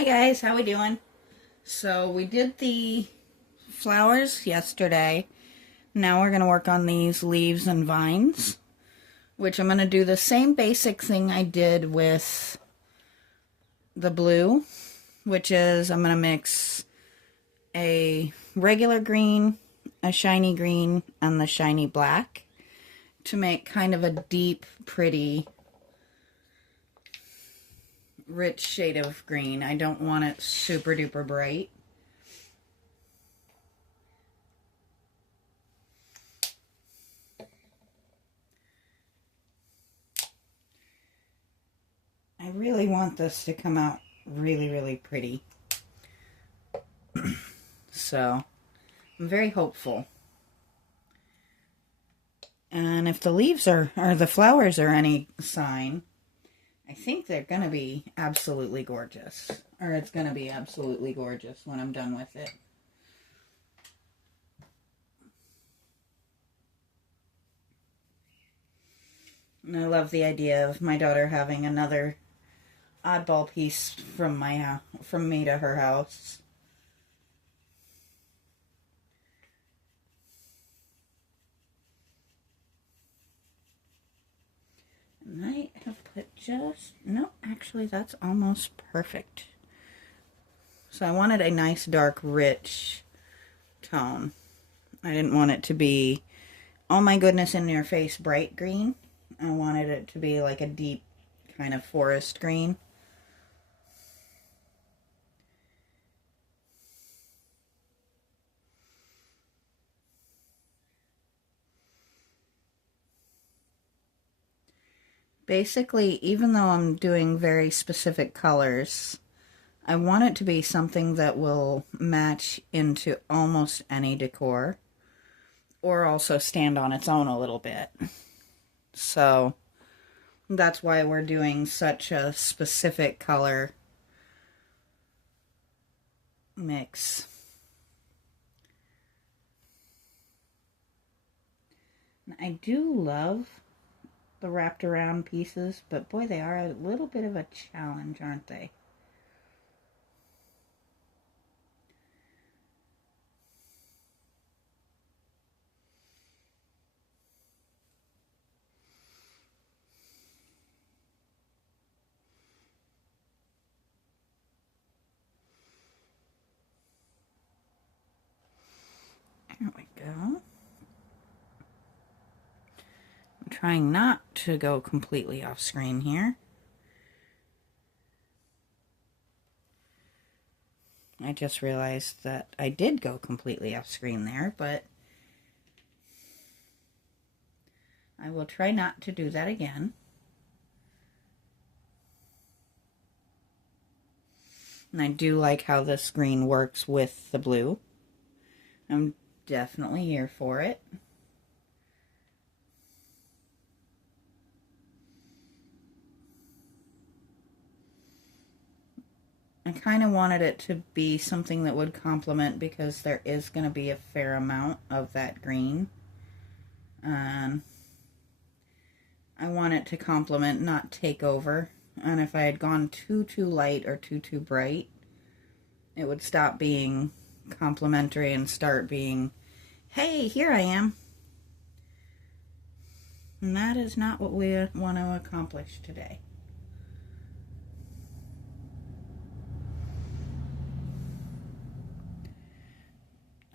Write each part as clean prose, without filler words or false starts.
Hi guys, how we doing? So we did the flowers yesterday. Now we're going to work on these leaves and vines, which I'm going to do the same basic thing I did with the blue, which is I'm going to mix a regular green, a shiny green, and the shiny black to make kind of a deep, pretty, rich shade of green. I don't want it super duper bright. I really want this to come out really, really pretty. So, I'm very hopeful. And if the leaves or the flowers are any sign, I think they're going to be absolutely gorgeous. Or it's going to be absolutely gorgeous when I'm done with it. And I love the idea of my daughter having another oddball piece from me to her house. And I have put no, actually that's almost perfect. So I wanted a nice dark rich tone. I didn't want it to be, oh my goodness, in your face bright green. I wanted it to be like a deep kind of forest green. Basically, even though I'm doing very specific colors, I want it to be something that will match into almost any decor or also stand on its own a little bit. So that's why we're doing such a specific color mix. I do love the wrapped around pieces, but boy, they are a little bit of a challenge, aren't they? There we go. I'm trying not to go completely off screen here. I just realized that I did go completely off screen there, but I will try not to do that again. And I do like how this green works with the blue. I'm definitely here for it. I kind of wanted it to be something that would complement because there is going to be a fair amount of that green. And I want it to complement, not take over. And if I had gone too light or too bright, it would stop being complimentary and start being, hey, here I am. And that is not what we want to accomplish today.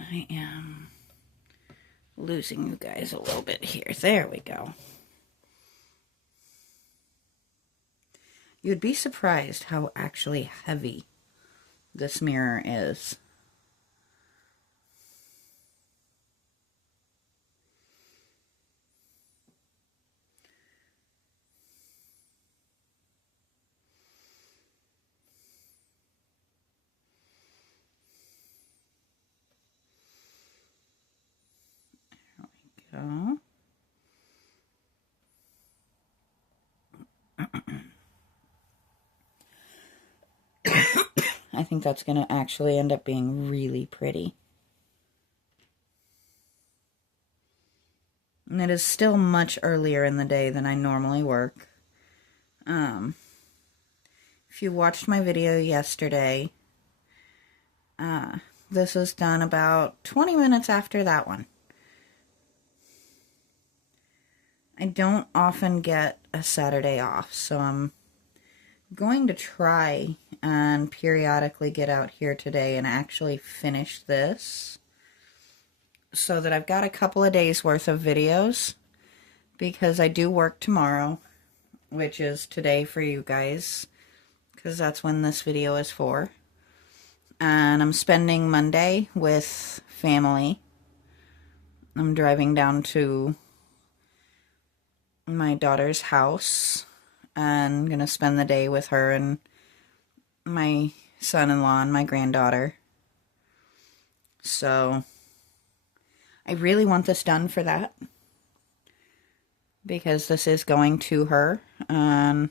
I am losing you guys a little bit here. There we go. You'd be surprised how actually heavy this mirror is. There we go. I think that's going to actually end up being really pretty. And it is still much earlier in the day than I normally work. If you watched my video yesterday, this was done about 20 minutes after that one. I don't often get a Saturday off, so I'm going to try and periodically get out here today and actually finish this so that I've got a couple of days worth of videos, because I do work tomorrow, which is today for you guys, because that's when this video is for. And I'm spending Monday with family. I'm driving down to my daughter's house and gonna spend the day with her and my son-in-law and my granddaughter. So I really want this done for that, because this is going to her, and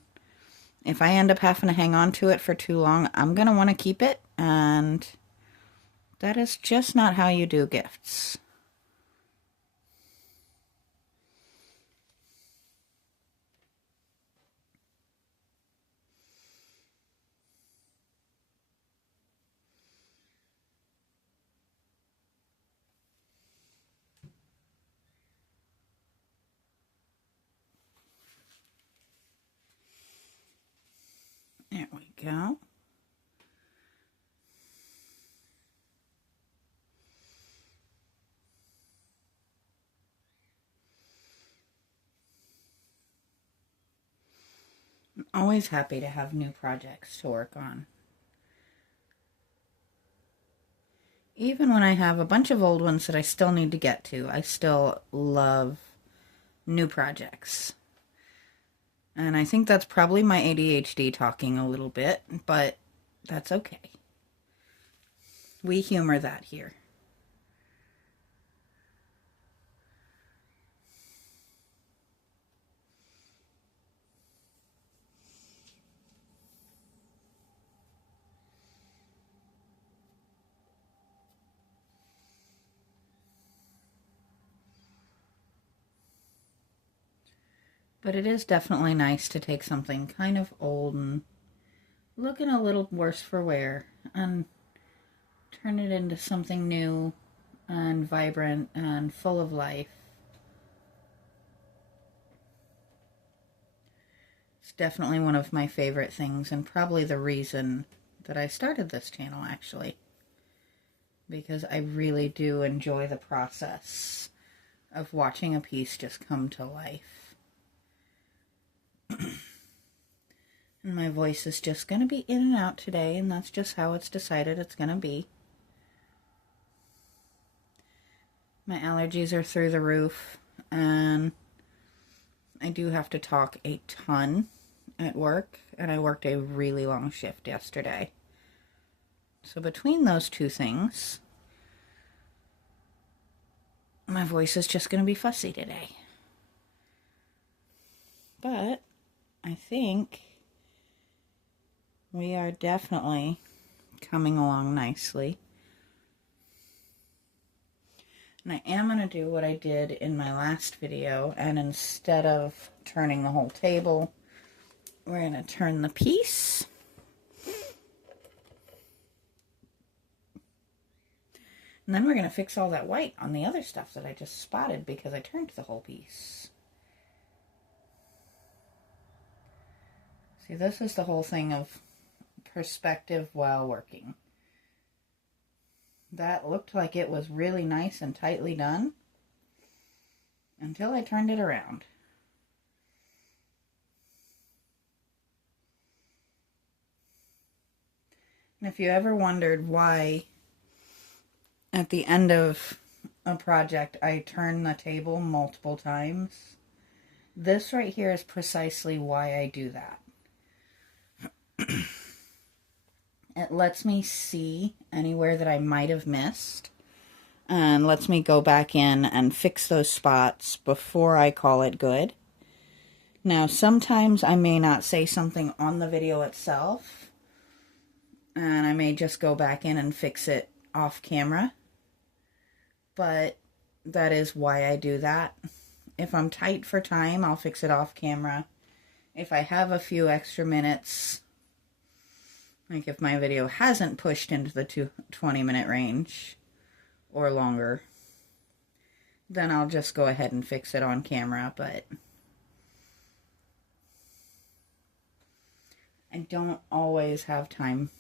if I end up having to hang on to it for too long, I'm gonna want to keep it, and that is just not how you do gifts. There we go. I'm always happy to have new projects to work on. Even when I have a bunch of old ones that I still need to get to, I still love new projects. And I think that's probably my ADHD talking a little bit, but that's okay. We humor that here. But it is definitely nice to take something kind of old and looking a little worse for wear and turn it into something new and vibrant and full of life. It's definitely one of my favorite things, and probably the reason that I started this channel, actually, because I really do enjoy the process of watching a piece just come to life. And my voice is just going to be in and out today, and that's just how it's decided it's going to be. My allergies are through the roof, and I do have to talk a ton at work, and I worked a really long shift yesterday. So between those two things, my voice is just going to be fussy today. But I think we are definitely coming along nicely. And I am going to do what I did in my last video, and instead of turning the whole table, we're going to turn the piece. And then we're going to fix all that white on the other stuff that I just spotted because I turned the whole piece. See, this is the whole thing of perspective while working. That looked like it was really nice and tightly done until I turned it around. And if you ever wondered why at the end of a project I turn the table multiple times, this right here is precisely why I do that. It lets me see anywhere that I might have missed, and lets me go back in and fix those spots before I call it good. Now, sometimes I may not say something on the video itself, and I may just go back in and fix it off camera, but that is why I do that. If I'm tight for time, I'll fix it off camera. If I have a few extra minutes, Like if my video hasn't pushed into the 20-minute range or longer, then I'll just go ahead and fix it on camera, but I don't always have time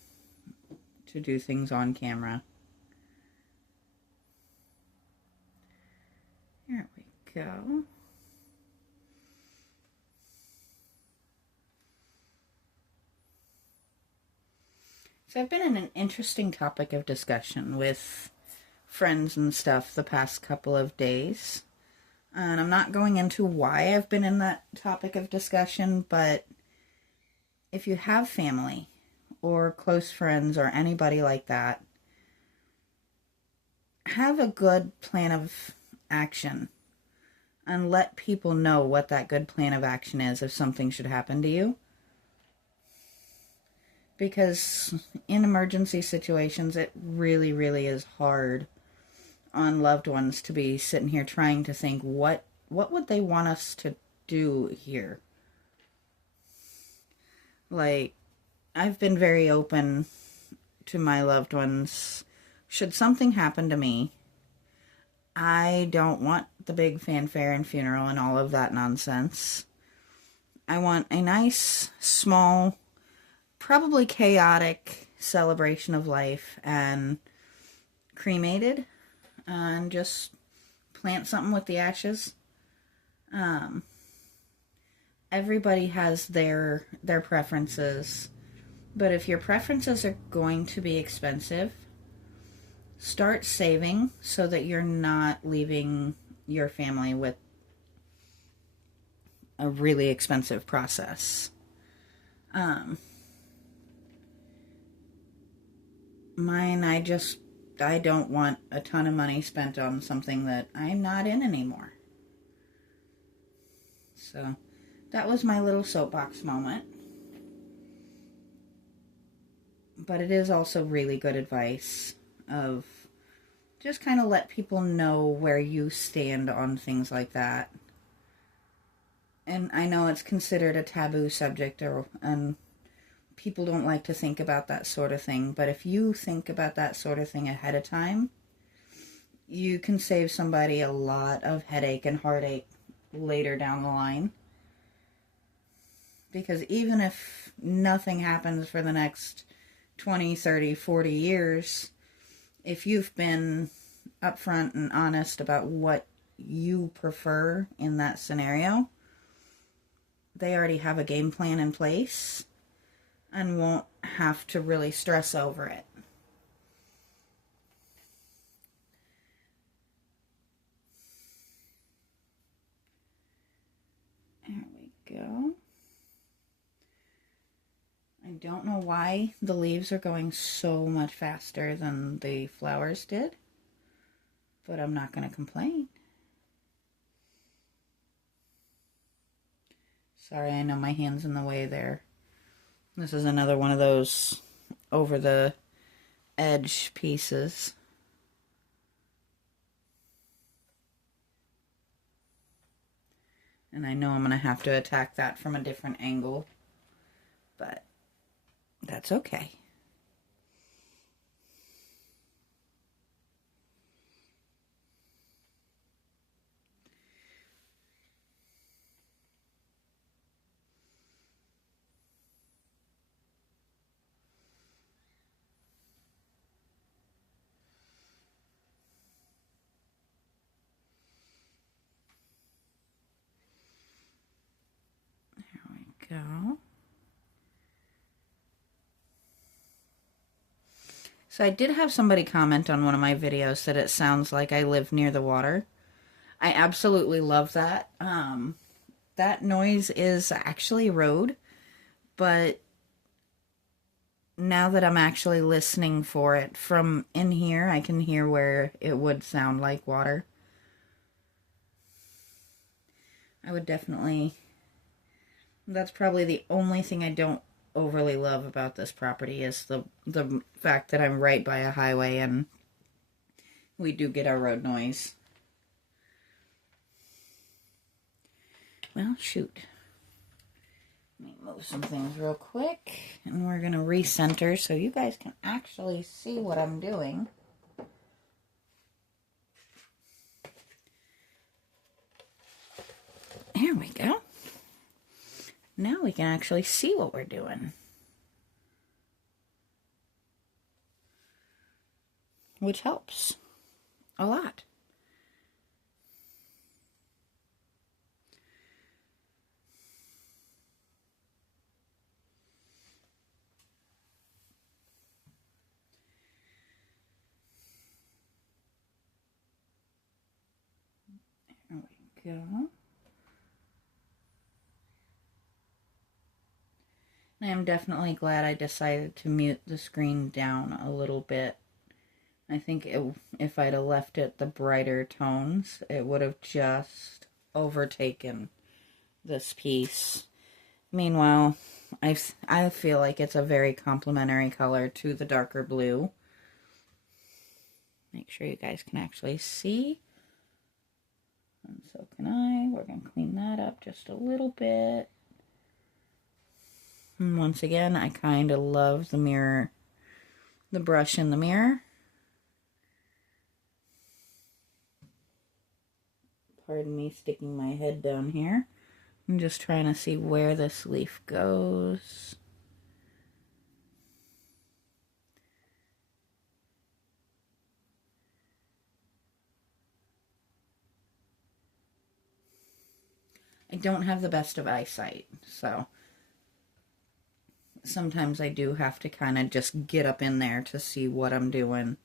to do things on camera. There we go. So I've been in an interesting topic of discussion with friends and stuff the past couple of days. And I'm not going into why I've been in that topic of discussion, but if you have family or close friends or anybody like that, have a good plan of action and let people know what that good plan of action is if something should happen to you. Because in emergency situations, it really, really is hard on loved ones to be sitting here trying to think, what would they want us to do here? Like, I've been very open to my loved ones. Should something happen to me, I don't want the big fanfare and funeral and all of that nonsense. I want a nice, small, probably chaotic celebration of life and cremated and just plant something with the ashes. Everybody has their preferences, but if your preferences are going to be expensive, start saving so that you're not leaving your family with a really expensive process. Mine, I don't want a ton of money spent on something that I'm not in anymore. So that was my little soapbox moment. But it is also really good advice of just kind of let people know where you stand on things like that. And I know it's considered a taboo subject, and people don't like to think about that sort of thing. But if you think about that sort of thing ahead of time, you can save somebody a lot of headache and heartache later down the line. Because even if nothing happens for the next 20, 30, 40 years, if you've been upfront and honest about what you prefer in that scenario, they already have a game plan in place and won't have to really stress over it. There we go. I don't know why the leaves are going so much faster than the flowers did, but I'm not going to complain. Sorry, I know my hand's in the way there. This is another one of those over the edge pieces. And I know I'm going to have to attack that from a different angle, but that's okay. There we go. So I did have somebody comment on one of my videos that it sounds like I live near the water. I absolutely love that. That noise is actually road, but now that I'm actually listening for it from in here, I can hear where it would sound like water. I would definitely... That's probably the only thing I don't overly love about this property is the fact that I'm right by a highway and we do get our road noise. Well, shoot. Let me move some things real quick, and we're going to recenter so you guys can actually see what I'm doing. There we go. Now we can actually see what we're doing, which helps a lot. There we go. I am definitely glad I decided to mute the screen down a little bit. I think if I'd have left it the brighter tones, it would have just overtaken this piece. Meanwhile, I feel like it's a very complementary color to the darker blue. Make sure you guys can actually see. And so can I. We're going to clean that up just a little bit. And once again, I kind of love the mirror, the brush in the mirror. Pardon me sticking my head down here. I'm just trying to see where this leaf goes. I don't have the best of eyesight, so sometimes I do have to kind of just get up in there to see what I'm doing.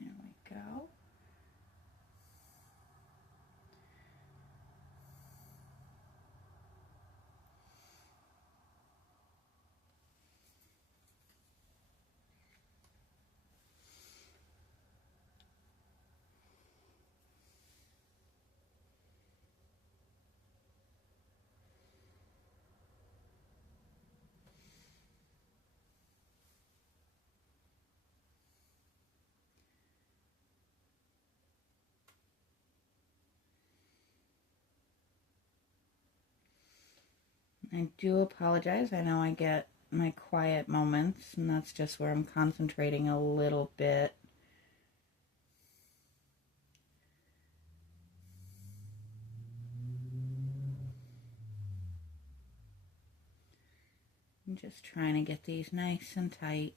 There we go. I do apologize. I know I get my quiet moments, and that's just where I'm concentrating a little bit. I'm just trying to get these nice and tight.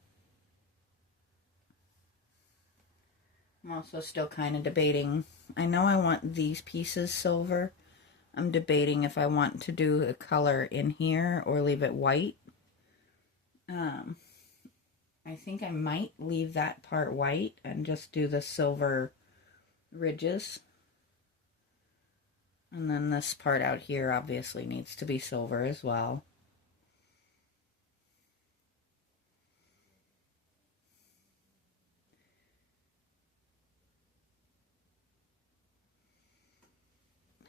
I'm also still kind of debating. I know I want these pieces silver. I'm debating if I want to do a color in here or leave it white. I think I might leave that part white and just do the silver ridges. And then this part out here obviously needs to be silver as well.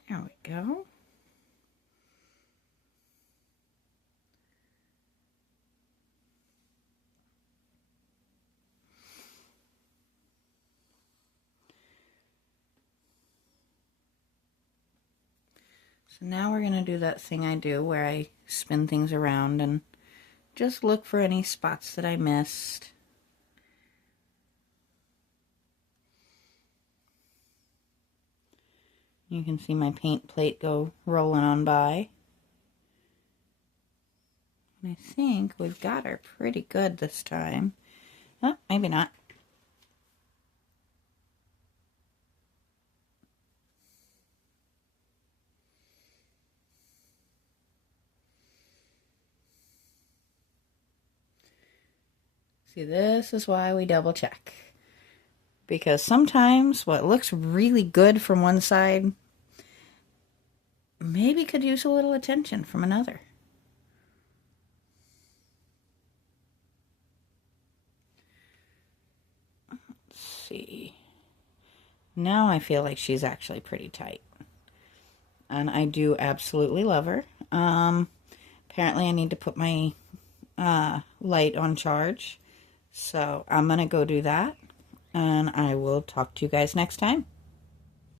There we go. So now we're going to do that thing I do where I spin things around and just look for any spots that I missed. You can see my paint plate go rolling on by. And I think we've got her pretty good this time. Oh, maybe not. See, this is why we double check. Because sometimes what looks really good from one side maybe could use a little attention from another. Let's see. Now I feel like she's actually pretty tight. and I do absolutely love her. Apparently I need to put my light on charge, so I'm gonna go do that, and I will talk to you guys next time.